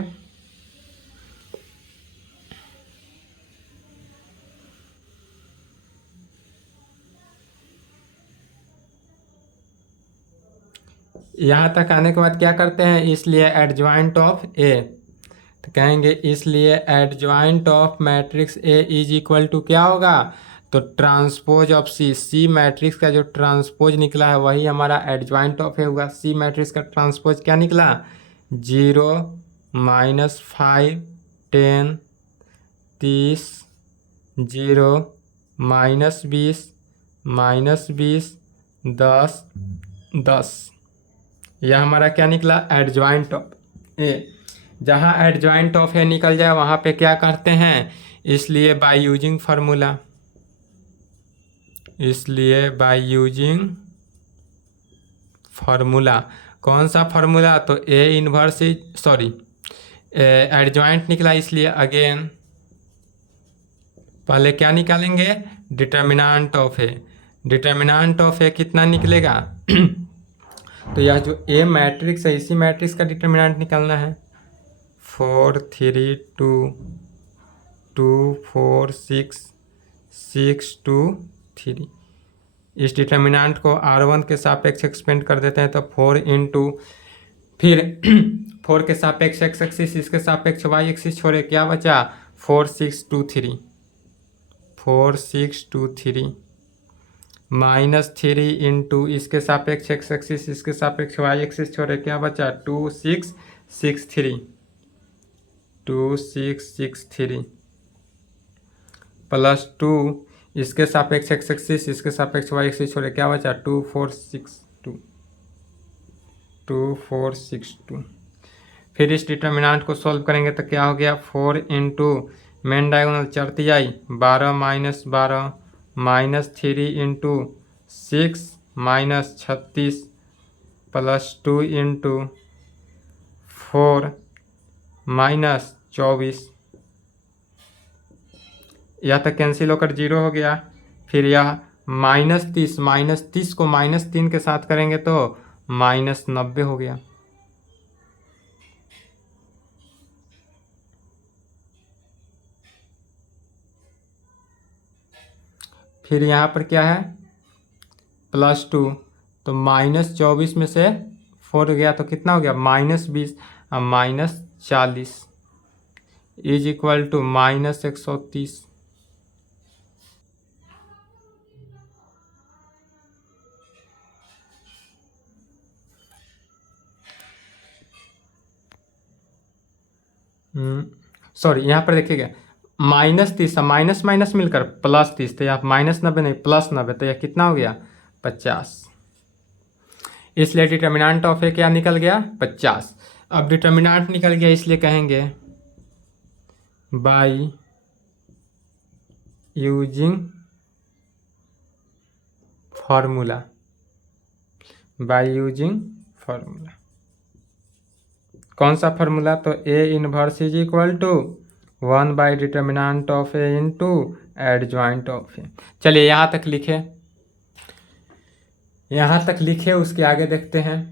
यहाँ तक आने के बाद क्या करते हैं, इसलिए एडजॉइंट ऑफ ए, तो कहेंगे इसलिए adjoint of matrix A is equal to क्या होगा, तो transpose of C. C matrix का जो ट्रांसपोज निकला है वही हमारा एडजॉइंट ऑफ ए होगा। सी मैट्रिक्स का ट्रांसपोज क्या निकला, 0 माइनस 5 10 30 0 माइनस 20 10 10, यह हमारा क्या निकला, एडजॉइंट ऑफ ए। जहाँ एडजॉइंट ऑफ ए निकल जाए वहाँ पे क्या करते हैं, इसलिए बाय यूजिंग फार्मूला, इसलिए बाय यूजिंग फार्मूला, कौन सा फार्मूला, तो ए इनवर्स सॉरी एडजॉइंट निकला, इसलिए अगेन पहले क्या निकालेंगे, determinant of A. Determinant of A कितना निकलेगा तो यह जो ए मैट्रिक्स है इसी मैट्रिक्स का डिटर्मिनेंट निकालना है, 4 3 2 2 4 6 6 2 3। इस डिटर्मिनेंट को R1 के सापेक्ष एक्सपेंड कर देते हैं तो 4 इंटू फिर 4 के सापेक्ष एक्स एक्सिस, इसके सापेक्ष वाई एक्सिस छोड़े, क्या बचा, 4 6 2 3 4 6 2 3 माइनस 3 इंटू इसके सापेक्ष एक्स एक्सिस, इसके सापेक्ष वाई एक्सिस छोड़े, क्या बचा, 2 6 6 3 2 6 6 3 प्लस 2 इसके सापेक्ष एक्स एक्सिस, इसके सापेक्ष वाई एक्सिस छोड़े, क्या बचा, 2 4 6 2 2 4 6 2। फिर इस डिटर्मिनेंट को सॉल्व करेंगे तो क्या हो गया, 4 इंटू मेन डायगोनल चढ़ती आई 12 minus 12 minus 3 into 6 minus 36 plus 2 into 4 minus 24, यह तक कैंसिल होकर 0 हो गया। फिर यह माइनस 30 को माइनस 3 के साथ करेंगे तो माइनस 90 हो गया। फिर यहाँ पर क्या है, प्लस 2, तो माइनस 24 में से 4 गया तो कितना हो गया, माइनस 20 और minus 40 is equal to minus 130। Sorry यहाँ पर देखिएगा माइनस 30 माइनस माइनस मिलकर प्लस 30, तो यहाँ माइनस 90 नहीं प्लस 90, तो यह कितना हो गया, 50। इसलिए डिटर्मिनेंट ऑफ ए क्या निकल गया, 50। अब डिटर्मिनेंट निकल गया इसलिए कहेंगे by using formula, by using formula, कौन सा फार्मूला, तो A inverse is equal to 1 by determinant of A into adjoint of A. चलिए यहाँ तक लिखे, यहाँ तक लिखे, उसके आगे देखते हैं।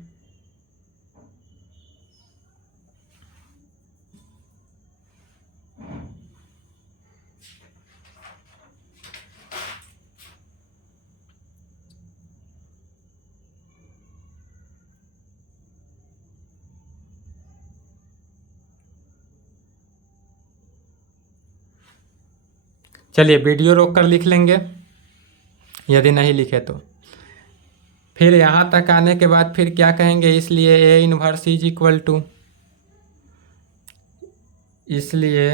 चलिए वीडियो रोक कर लिख लेंगे यदि नहीं लिखे तो। फिर यहाँ तक आने के बाद फिर क्या कहेंगे, इसलिए A inverse is equal to, इसलिए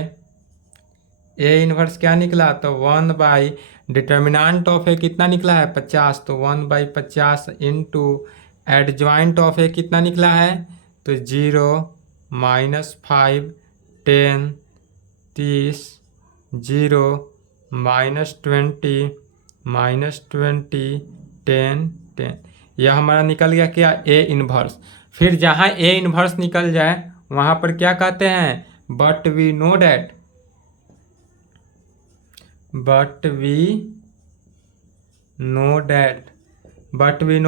ए इनवर्स क्या निकला, तो 1 बाई डिटर्मिनेंट ऑफ ए कितना निकला है, 50, तो 1 by 50 into adjoint of A कितना निकला है, तो 0 माइनस 5 10 30 0 माइनस 20 10 10, यह हमारा निकल गया क्या, ए इनवर्स। फिर जहाँ ए इनवर्स निकल जाए वहाँ पर क्या कहते हैं, बट वी नो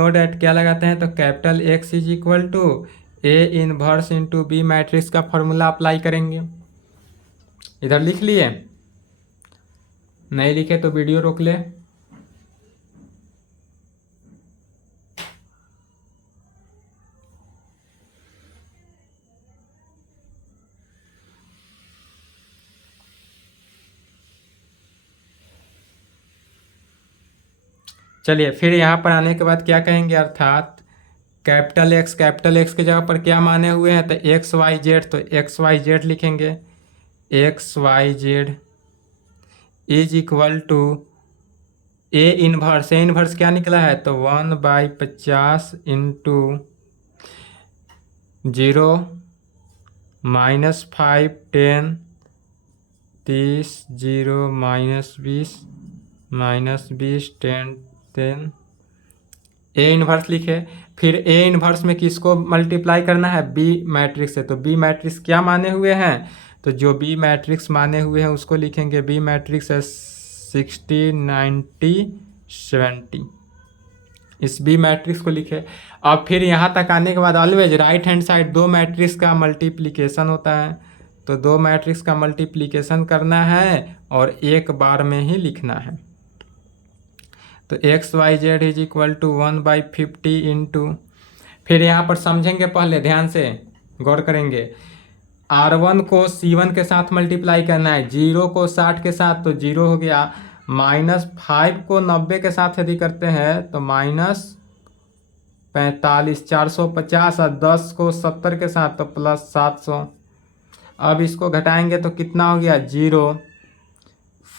डैट क्या लगाते हैं? तो capital X is equal to A inverse into B matrix का फॉर्मूला अप्लाई करेंगे। इधर लिख लिए? नहीं लिखे तो वीडियो रोक ले। चलिए फिर यहाँ पर आने के बाद क्या कहेंगे, अर्थात कैपिटल एक्स की जगह पर क्या माने हुए हैं? तो एक्स वाई जेड, तो एक्स वाई जेड लिखेंगे। X y z is equal to A inverse क्या निकला है? तो 1/50 इंटू 0 -5 10 30 0 -20 -20 10 10 ए इनवर्स लिखे। फिर ए इनवर्स में किसको मल्टीप्लाई करना है? बी मैट्रिक्स से। तो बी मैट्रिक्स क्या माने हुए हैं? तो जो बी मैट्रिक्स माने हुए हैं उसको लिखेंगे। बी मैट्रिक्स है 60 90 70। इस बी मैट्रिक्स को लिखे। अब फिर यहाँ तक आने के बाद ऑलवेज राइट हैंड साइड दो मैट्रिक्स का मल्टीप्लिकेशन होता है, तो दो मैट्रिक्स का मल्टीप्लिकेशन करना है और एक बार में ही लिखना है। तो x y z is equal to 1/50 into, फिर यहाँ पर समझेंगे, पहले ध्यान से गौर करेंगे। R1 को C1 के साथ मल्टीप्लाई करना है, 0 को 60 के साथ तो 0 हो गया, -5 को 90 के साथ यदि करते हैं तो -45 450, और 10 को 70 के साथ तो +700। अब इसको घटाएंगे तो कितना हो गया? 0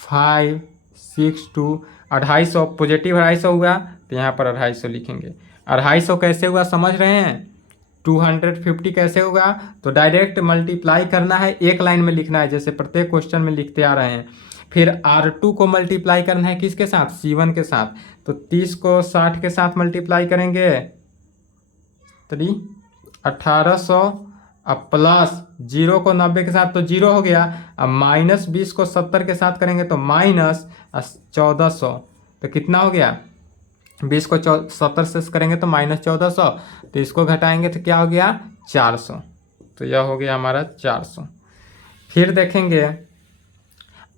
5 6 2 250, पॉजिटिव 250 हुआ तो यहाँ पर 250 लिखेंगे। 250 कैसे हुआ समझ रहे हैं? 250 कैसे होगा? तो डायरेक्ट मल्टीप्लाई करना है, एक लाइन में लिखना है जैसे प्रत्येक क्वेश्चन में लिखते आ रहे हैं। फिर R2 को मल्टीप्लाई करना है किसके साथ? C1 के साथ। तो 30 को 60 के साथ मल्टीप्लाई करेंगे 1800, अब प्लस 0 को 90 के साथ तो 0 हो गया, अब -20 को 70 के साथ करेंगे तो -1400, तो कितना हो गया? 20 को 70 से करेंगे तो -1400, तो इसको घटाएंगे तो क्या हो गया? 400। तो यह हो गया हमारा 400। फिर देखेंगे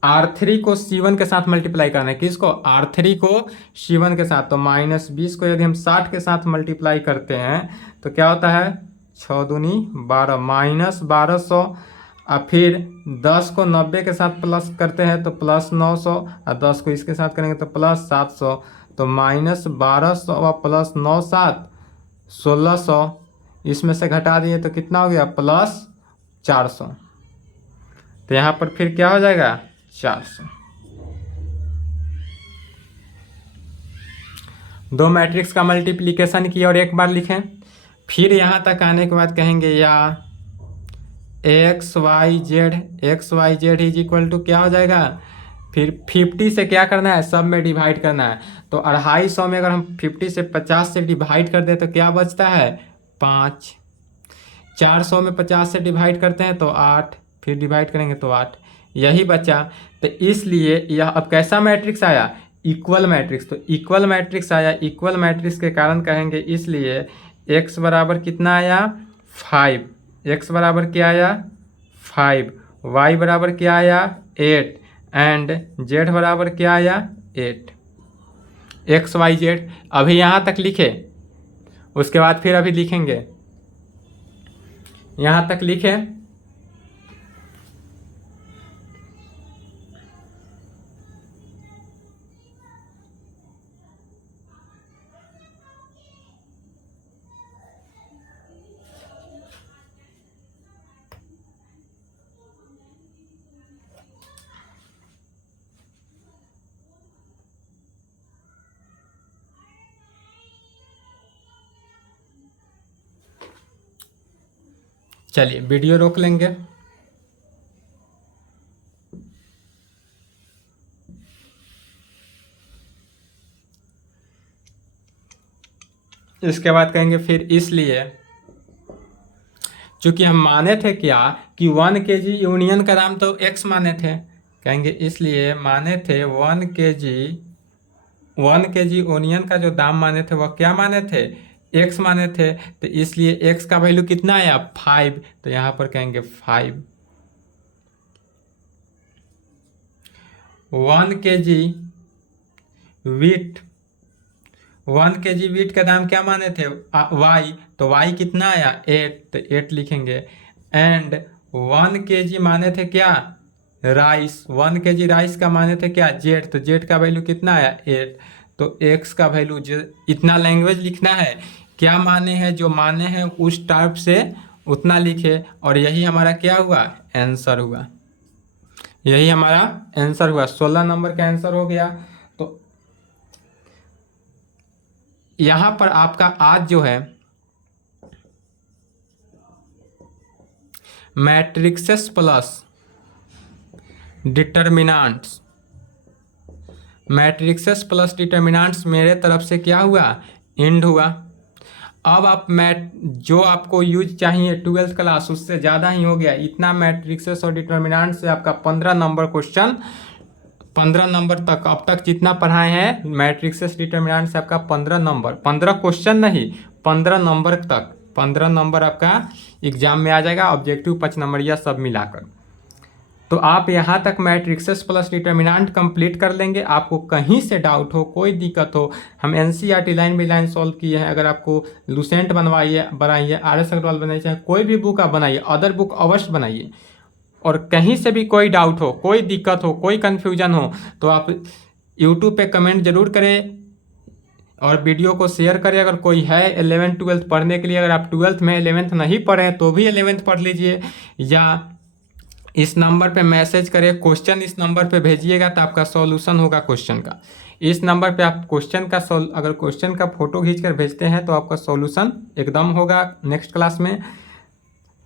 R3 को C1 के साथ मल्टीप्लाई करना है। किसको? R3 को C1 के साथ। तो -20 को यदि हम 60 के साथ मल्टीप्लाई करते हैं तो क्या होता है? 6 दूनी 12 -1200, और फिर 10 को 90 के साथ प्लस करते हैं तो +900, और 10 को इसके साथ करेंगे तो +700, तो -1200 और +9 7 1600, इसमें से घटा दिए तो कितना हो गया? +400। तो यहाँ पर फिर क्या हो जाएगा? 400। दो मैट्रिक्स का मल्टीप्लिकेशन किया और एक बार लिखें। फिर यहाँ तक आने के बाद कहेंगे या x y z is equal to क्या हो जाएगा? फिर 50 से क्या करना है? सब में डिवाइड करना है। तो 250 में अगर हम 50 से 50 से डिवाइड कर दें तो क्या बचता है? 5। 400 में 50 से डिवाइड करते हैं तो 8, फिर डिवाइड करेंगे तो 8, यही बचा। तो इसलिए यह अब कैसा मैट्रिक्स आया? Equal matrix. तो इक्वल मैट्रिक्स आया, इक्वल मैट्रिक्स के कारण कहेंगे इसलिए x बराबर कितना आया? 5। x बराबर क्या आया? 5। y बराबर क्या आया? 8। एंड z बराबर क्या आया? 8। एक्स वाई जेड अभी यहाँ तक लिखे, उसके बाद फिर अभी लिखेंगे, यहाँ तक लिखे। चलिए वीडियो रोक लेंगे। इसके बाद कहेंगे फिर इसलिए चूँकि हम माने थे क्या कि 1 kg यूनियन का दाम तो x माने थे, कहेंगे इसलिए माने थे 1 kg ओनियन का जो दाम माने थे वह क्या माने थे, x माने थे। तो इसलिए x का वैल्यू कितना आया 5, तो यहाँ पर कहेंगे 5। 1 kg वीट, 1 kg वीट का दाम क्या माने थे y, तो y कितना आया 8, तो 8 लिखेंगे। एंड 1 kg माने थे क्या राइस, 1 kg राइस का माने थे क्या जेड, तो जेड का वैल्यू कितना आया 8, तो x का वैल्यू जो इतना लैंग्वेज लिखना है, क्या माने हैं जो माने हैं उस टाइप से उतना लिखे, और यही हमारा क्या हुआ आंसर हुआ, यही हमारा आंसर हुआ। 16 नंबर का आंसर हो गया। तो यहाँ पर आपका आज जो है matrixes plus determinants, matrixes plus determinants मेरे तरफ से क्या हुआ एंड हुआ। अब आप जो आपको यूज चाहिए 12th क्लास उससे ज़्यादा ही हो गया, इतना मैट्रिक्सेस और डिटर्मिनेंट से आपका 15 नंबर क्वेश्चन, 15 नंबर तक अब तक जितना पढ़ाए हैं मैट्रिक्सेस डिटर्मिनेंट से आपका 15 नंबर, 15 क्वेश्चन नहीं 15 नंबर तक, 15 नंबर आपका एग्जाम में आ जाएगा, ऑब्जेक्टिव 5 नंबर या सब मिलाकर। तो आप यहाँ तक मैट्रिक्सेस प्लस डिटर्मिनेंट कंप्लीट कर लेंगे। आपको कहीं से डाउट हो, कोई दिक्कत हो, हम NCERT line by line solve किए हैं। अगर आपको लूसेंट बनाइए RS अग्रवाल बनाइए, चाहे कोई भी बुक आप बनाइए, अदर बुक अवश्य बनाइए। और कहीं से भी कोई डाउट हो, कोई दिक्कत हो, कोई कन्फ्यूजन हो, तो आप यूट्यूब पे कमेंट जरूर करें और वीडियो को शेयर करें। अगर कोई है 11th 12th पढ़ने के लिए, अगर आप 12th में 11th नहीं पढ़े तो भी 11th पढ़ लीजिए, या इस नंबर पे मैसेज करें, क्वेश्चन इस नंबर पे भेजिएगा तो आपका सॉल्यूशन होगा क्वेश्चन का। इस नंबर पे आप क्वेश्चन का अगर क्वेश्चन का फोटो खींचकर भेजते हैं तो आपका सॉल्यूशन एकदम होगा नेक्स्ट क्लास में।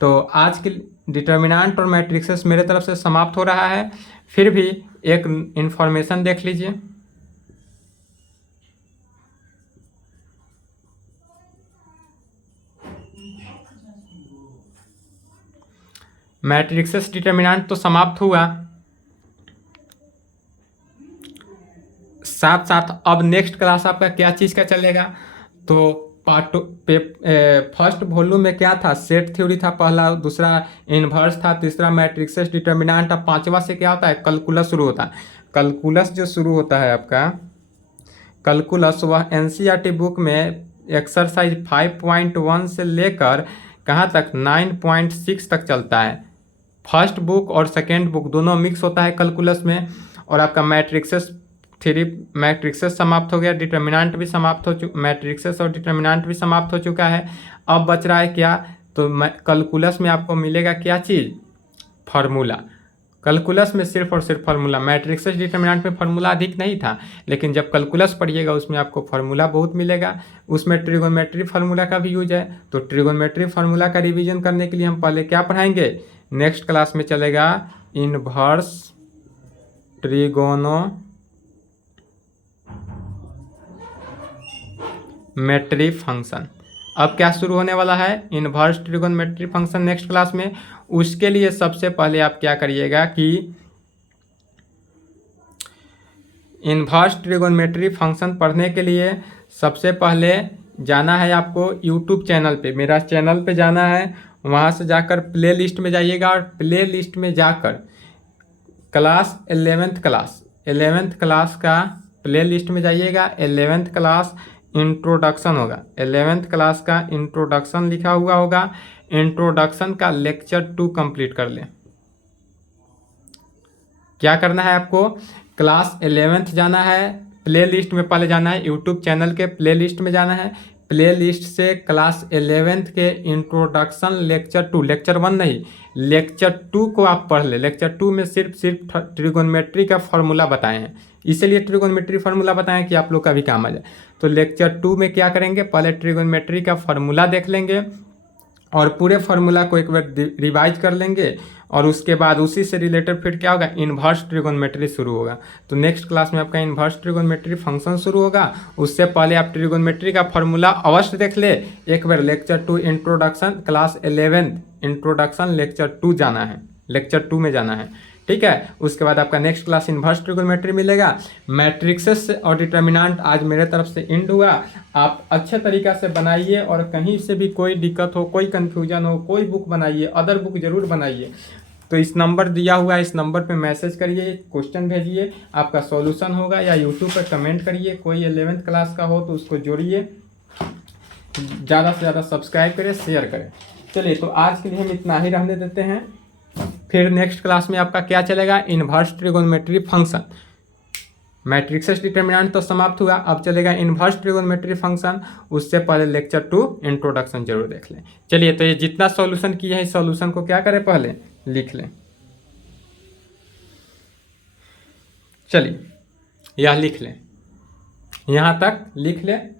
तो आज की डिटर्मिनेंट और मैट्रिक्सेस मेरे तरफ से समाप्त हो रहा है। फिर भी एक इन्फॉर्मेशन देख लीजिए, मैट्रिक्सेस डिटर्मिनेंट तो समाप्त हुआ, साथ साथ अब नेक्स्ट क्लास आपका क्या चीज़ का चलेगा, तो फर्स्ट वॉल्यूम में क्या था, सेट थ्योरी था पहला, दूसरा इन्वर्स था, तीसरा मैट्रिक्सेस डिटर्मिनेंट, अब पांचवा से क्या होता है कैलकुलस शुरू होता है। कैलकुलस जो शुरू होता है आपका कैलकुलस, वह एनसीईआरटी बुक में एक्सरसाइज 5.1 से लेकर कहाँ तक 9.6 तक चलता है। फर्स्ट बुक और सेकेंड बुक दोनों मिक्स होता है कैलकुलस में। और आपका मैट्रिक्सेस समाप्त हो गया, डिटर्मिनेंट भी समाप्त हो मैट्रिक्सेस और डिटर्मिनेंट भी समाप्त हो चुका है। अब बच रहा है क्या, तो कैलकुलस में आपको मिलेगा क्या चीज़, फार्मूला। कैलकुलस में सिर्फ और सिर्फ फार्मूला, मैट्रिक्सेस डिटर्मिनेंट में फार्मूला अधिक नहीं था, लेकिन जब कैलकुलस पढ़िएगा उसमें आपको फार्मूला बहुत मिलेगा। उसमें ट्रिगोनोमेट्री फार्मूला का भी यूज है। तो ट्रिगोनोमेट्री फार्मूला का रिवीजन करने के लिए हम पहले क्या पढ़ाएंगे, नेक्स्ट क्लास में चलेगा इनवर्स ट्रिगोनोमेट्री फंक्शन। अब क्या शुरू होने वाला है, inverse trigonometry function next class में। उसके लिए सबसे पहले आप क्या करिएगा कि इनवर्स ट्रिगोनोमेट्री फंक्शन पढ़ने के लिए सबसे पहले जाना है आपको यूट्यूब चैनल पे, मेरा चैनल पे जाना है। वहाँ से जाकर प्ले लिस्ट में जाइएगा और प्ले लिस्ट में जाकर क्लास 11th क्लास का प्ले लिस्ट में जाइएगा। 11th क्लास इंट्रोडक्शन होगा, 11th क्लास का इंट्रोडक्शन लिखा हुआ होगा। इंट्रोडक्शन का लेक्चर 2 कंप्लीट कर लें। क्या करना है आपको, क्लास 11th जाना है, प्ले लिस्ट में पहले जाना है, यूट्यूब चैनल के प्ले लिस्ट में जाना है। प्ले लिस्ट से क्लास 11th के इंट्रोडक्शन लेक्चर 2, लेक्चर 1 नहीं, लेक्चर 2 को आप पढ़ ले। लेक्चर 2 में सिर्फ ट्रिगोनोमेट्री का फॉर्मूला बताए हैं, इसीलिए ट्रिगोनोमेट्री फार्मूला बताएं कि आप लोग का भी काम आ जाए। तो लेक्चर 2 में क्या करेंगे, पहले ट्रिगोनोमेट्री का फार्मूला देख लेंगे और पूरे फार्मूला को एक बार रिवाइज कर लेंगे, और उसके बाद उसी से रिलेटेड फिर क्या होगा, इन्वर्स ट्रिगोनोमेट्री शुरू होगा। तो नेक्स्ट क्लास में आपका इन्वर्स ट्रिगोनोमेट्री फंक्शन शुरू होगा। उससे पहले आप ट्रिगोनोमेट्री का फार्मूला अवश्य देख ले एक बार। Lecture 2 introduction class 11th introduction lecture 2 जाना है, लेक्चर 2 में जाना है, ठीक है। उसके बाद आपका नेक्स्ट क्लास इन्वर्स ट्रिगोनोमेट्री मिलेगा। मैट्रिक्सेस और डिटर्मिनेंट आज मेरे तरफ से एंड हुआ। आप अच्छे तरीक़ा से बनाइए और कहीं से भी कोई दिक्कत हो, कोई कन्फ्यूजन हो, कोई बुक बनाइए, अदर बुक जरूर बनाइए। तो इस नंबर दिया हुआ है, इस नंबर पे मैसेज करिए, क्वेश्चन भेजिए, आपका सॉल्यूशन होगा, या यूट्यूब पर कमेंट करिए। कोई 11th क्लास का हो तो उसको जोड़िए, ज़्यादा से ज़्यादा सब्सक्राइब करें, शेयर करें। चलिए, तो आज के लिए हम इतना ही रहने देते हैं। फिर नेक्स्ट क्लास में आपका क्या चलेगा, inverse trigonometry function. Matrixes determinant तो समाप्त हुआ, अब चलेगा इन्वर्स ट्रिगोनोमेट्री फंक्शन। उससे पहले लेक्चर 2 इंट्रोडक्शन जरूर देख लें। चलिए, तो ये जितना सॉल्यूशन किया है, इस सॉल्यूशन को क्या करें, पहले लिख लें। चलिए, यह लिख लें, यहाँ तक लिख लें।